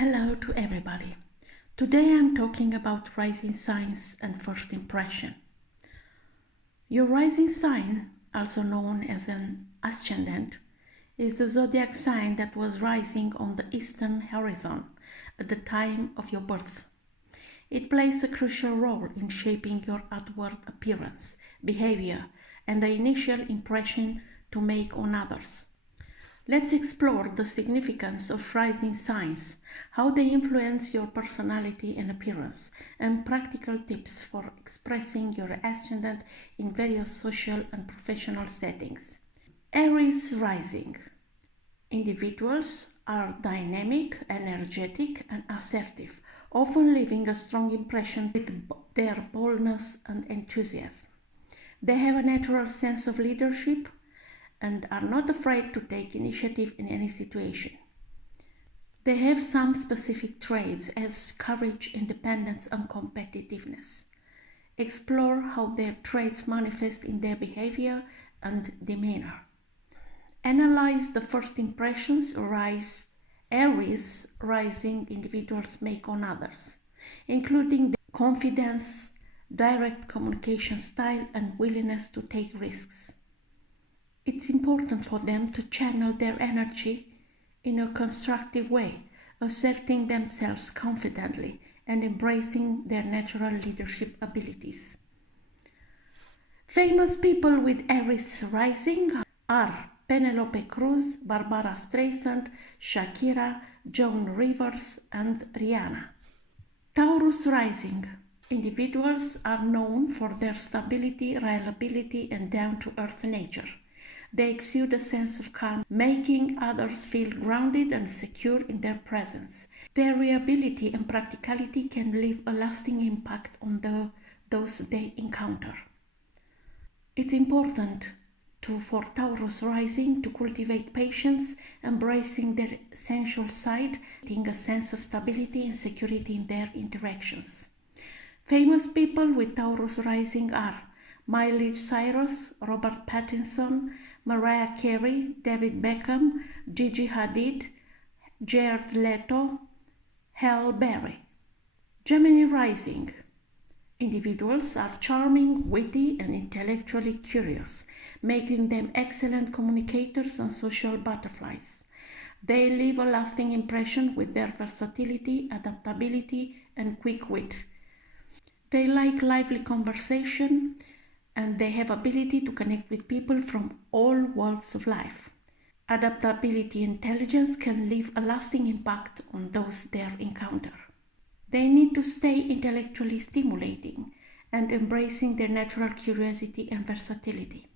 Hello to everybody. Today I'm talking about rising signs and first impression. Your rising sign, also known as an ascendant, is the zodiac sign that was rising on the eastern horizon at the time of your birth. It plays a crucial role in shaping your outward appearance, behavior, and the initial impression to make on others. Let's explore the significance of rising signs, how they influence your personality and appearance, and practical tips for expressing your ascendant in various social and professional settings. Aries rising. Individuals are dynamic, energetic, and assertive, often leaving a strong impression with their boldness and enthusiasm. They have a natural sense of leadership and are not afraid to take initiative in any situation. They have some specific traits as courage, independence, and competitiveness. Explore how their traits manifest in their behavior and demeanor. Analyze the first impressions Aries rising individuals make on others, including their confidence, direct communication style, and willingness to take risks. It's important for them to channel their energy in a constructive way, asserting themselves confidently and embracing their natural leadership abilities. Famous people with Aries rising are Penelope Cruz, Barbara Streisand, Shakira, Joan Rivers, and Rihanna. Taurus rising. Individuals are known for their stability, reliability, and down-to-earth nature. They exude a sense of calm, making others feel grounded and secure in their presence. Their reliability and practicality can leave a lasting impact on those they encounter. It's important for Taurus rising to cultivate patience, embracing their sensual side, getting a sense of stability and security in their interactions. Famous people with Taurus rising are Miley Cyrus, Robert Pattinson, Mariah Carey, David Beckham, Gigi Hadid, Jared Leto, Halle Berry. Gemini rising. Individuals are charming, witty, and intellectually curious, making them excellent communicators and social butterflies. They leave a lasting impression with their versatility, adaptability, and quick wit. They like lively conversation, and they have ability to connect with people from all walks of life. Adaptability and intelligence can leave a lasting impact on those they encounter. They need to stay intellectually stimulating and embracing their natural curiosity and versatility.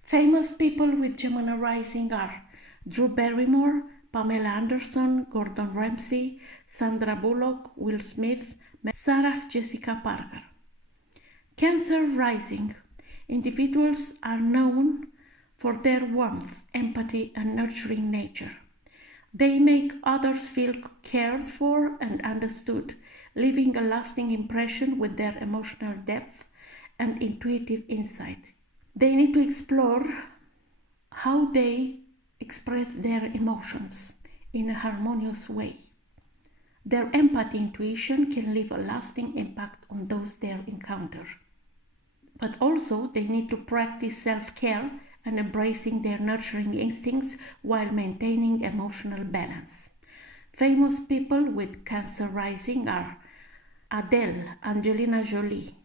Famous people with Gemini rising are Drew Barrymore, Pamela Anderson, Gordon Ramsay, Sandra Bullock, Will Smith, Sarah Jessica Parker. Cancer rising. Individuals are known for their warmth, empathy, and nurturing nature. They make others feel cared for and understood, leaving a lasting impression with their emotional depth and intuitive insight. They need to explore how they express their emotions in a harmonious way. Their empathy intuition can leave a lasting impact on those they encounter. But also they need to practice self-care and embracing their nurturing instincts while maintaining emotional balance. Famous people with Cancer rising are Adele, Angelina Jolie,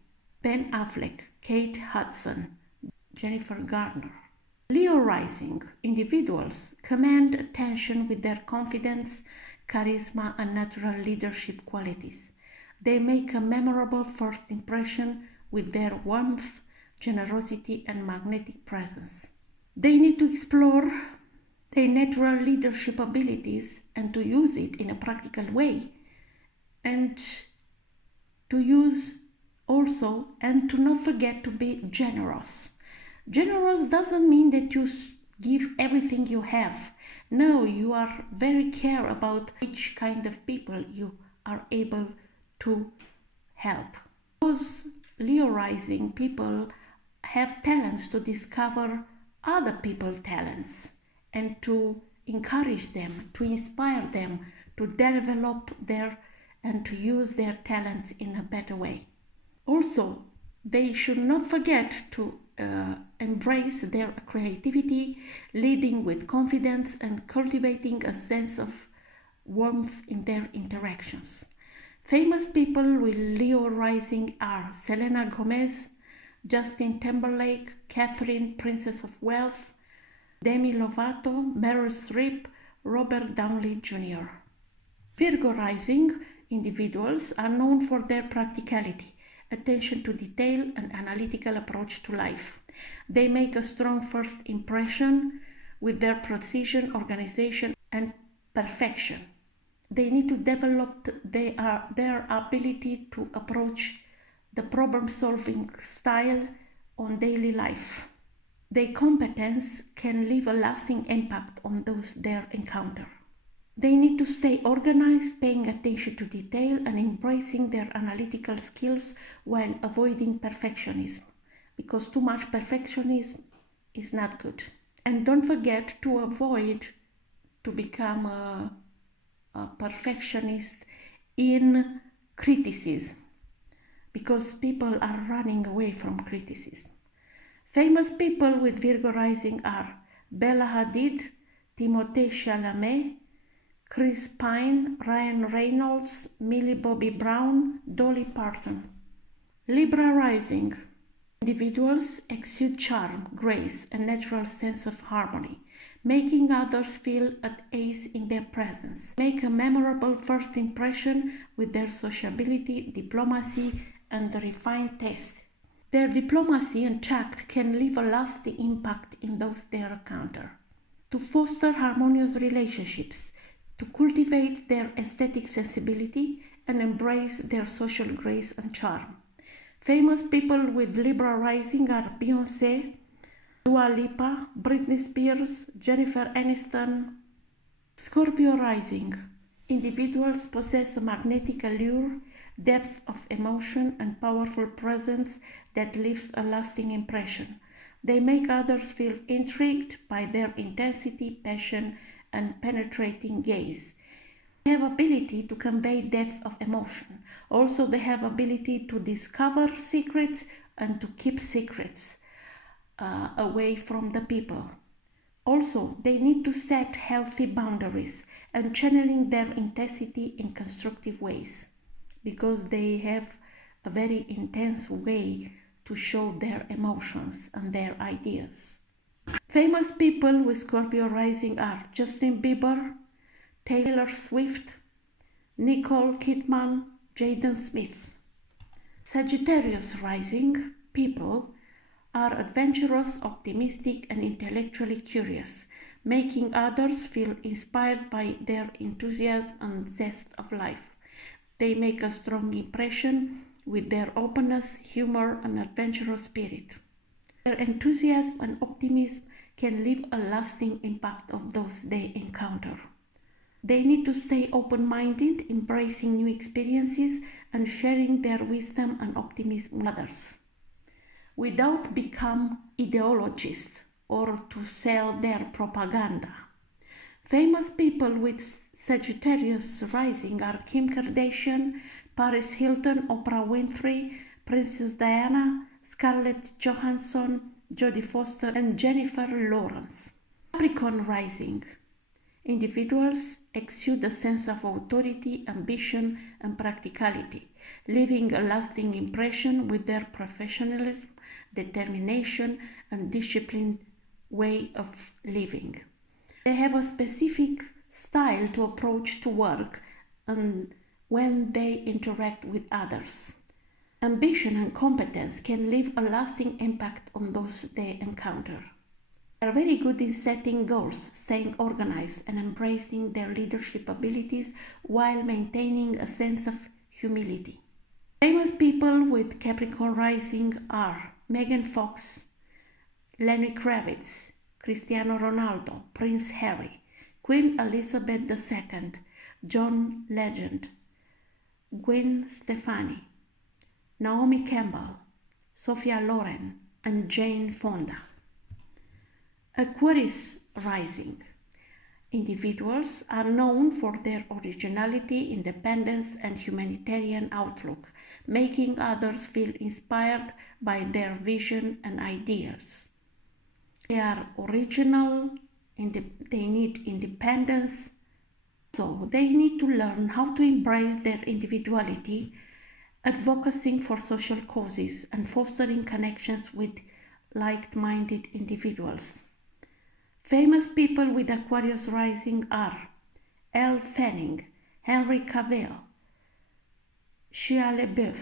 Ben Affleck, Kate Hudson, Jennifer Garner. Leo rising. Individuals command attention with their confidence, charisma, and natural leadership qualities. They make a memorable first impression with their warmth, generosity, and magnetic presence. They need to explore their natural leadership abilities and to use it in a practical way, and to use also and to not forget to be generous. Generous doesn't mean that you give everything you have. No, you are very care about which kind of people you are able to help. Those Leo rising people have talents to discover other people's talents and to encourage them, to inspire them to develop and to use their talents in a better way. Also, they should not forget to embrace their creativity, leading with confidence and cultivating a sense of warmth in their interactions. Famous people with Leo rising are Selena Gomez, Justin Timberlake, Catherine, Princess of Wales, Demi Lovato, Meryl Streep, Robert Downey Jr. Virgo rising individuals are known for their practicality, attention to detail, and analytical approach to life. They make a strong first impression with their precision, organization, and perfection. They need to develop their ability to approach the problem-solving style on daily life. Their competence can leave a lasting impact on those they encounter. They need to stay organized, paying attention to detail and embracing their analytical skills while avoiding perfectionism, because too much perfectionism is not good. And don't forget to avoid to become a perfectionist in criticism, because people are running away from criticism. Famous people with Virgo rising are Bella Hadid, Timothée Chalamet, Chris Pine, Ryan Reynolds, Millie Bobby Brown, Dolly Parton. Libra rising individuals exude charm, grace, and natural sense of harmony, making others feel at ease in their presence. Make a memorable first impression with their sociability, diplomacy, and refined taste. Their diplomacy and tact can leave a lasting impact in those they encounter. To foster harmonious relationships, to cultivate their aesthetic sensibility, and embrace their social grace and charm. Famous people with Libra rising are Beyoncé, Dua Lipa, Britney Spears, Jennifer Aniston. Scorpio rising individuals possess a magnetic allure, depth of emotion, and powerful presence that leaves a lasting impression. They make others feel intrigued by their intensity, passion, and penetrating gaze. They have ability to convey depth of emotion. Also, they have ability to discover secrets and to keep secrets away from the people. Also, they need to set healthy boundaries and channeling their intensity in constructive ways, because they have a very intense way to show their emotions and their ideas. Famous people with Scorpio rising are Justin Bieber, Taylor Swift, Nicole Kidman, Jaden Smith. Sagittarius rising people are adventurous, optimistic, and intellectually curious, making others feel inspired by their enthusiasm and zest of life. They make a strong impression with their openness, humor, and adventurous spirit. Their enthusiasm and optimism can leave a lasting impact on those they encounter. They need to stay open-minded, embracing new experiences and sharing their wisdom and optimism with others, without becoming ideologists or to sell their propaganda. Famous people with Sagittarius rising are Kim Kardashian, Paris Hilton, Oprah Winfrey, Princess Diana, Scarlett Johansson, Jodie Foster, and Jennifer Lawrence. Capricorn rising individuals exude a sense of authority, ambition, and practicality, leaving a lasting impression with their professionalism, determination, and disciplined way of living. They have a specific style to approach to work and when they interact with others. Ambition and competence can leave a lasting impact on those they encounter. They are very good in setting goals, staying organized, and embracing their leadership abilities while maintaining a sense of humility. Famous people with Capricorn rising are Megan Fox, Lenny Kravitz, Cristiano Ronaldo, Prince Harry, Queen Elizabeth II, John Legend, Gwen Stefani, Naomi Campbell, Sophia Loren, and Jane Fonda. Aquarius rising individuals are known for their originality, independence, and humanitarian outlook, making others feel inspired by their vision and ideas. They are original, they need independence, so they need to learn how to embrace their individuality, advocating for social causes and fostering connections with like-minded individuals. Famous people with Aquarius rising are Elle Fanning, Henry Cavill, Shia LaBeouf,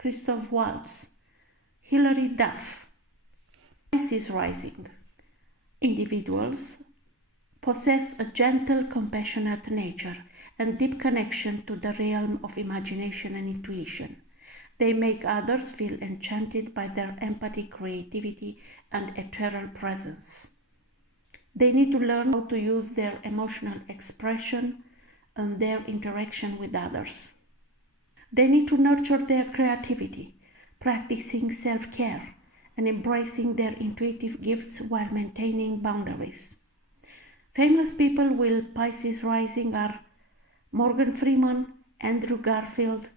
Christoph Waltz, Hilary Duff. Pisces rising individuals possess a gentle, compassionate nature and deep connection to the realm of imagination and intuition. They make others feel enchanted by their empathy, creativity, and ethereal presence. They need to learn how to use their emotional expression and their interaction with others. They need to nurture their creativity, practicing self-care and embracing their intuitive gifts while maintaining boundaries. Famous people with Pisces rising are Morgan Freeman, Andrew Garfield,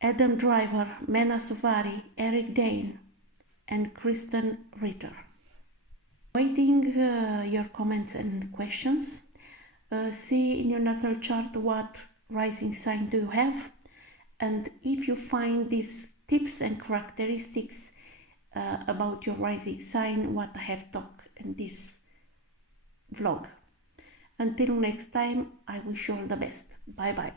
Adam Driver, Mena Suvari, Eric Dane, and Kristen Ritter. Waiting your comments and questions. See in your natal chart what rising sign do you have, and if you find these tips and characteristics about your rising sign, what I have talked in this vlog. Until next time, I wish you all the best. Bye bye.